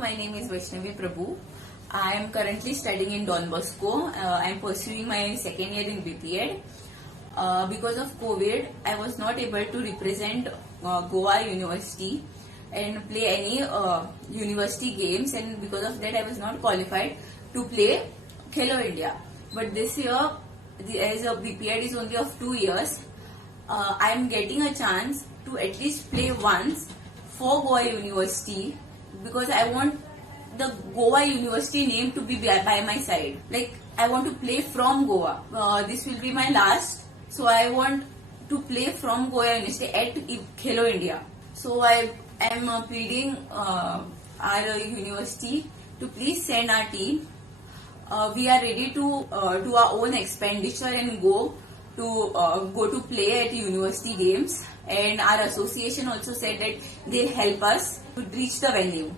my name is Vaishnavi Prabhu. I am currently studying in Don Bosco. I am pursuing my second year in BPEd. Because of COVID, I was not able to represent Goa University and play any university games, and because of that I was not qualified to play Khelo India. But this year, as a BPEd is only of 2 years, I am getting a chance to at least play once for Goa University, because I want the Goa University name to be by my side. Like, I want to play from Goa. This will be my last, so I want to play from Goa University at Khelo India. So I am pleading our university to please send our team. We are ready to do our own expenditure and go to play at university games, and our association also said that they'll help us to reach the venue.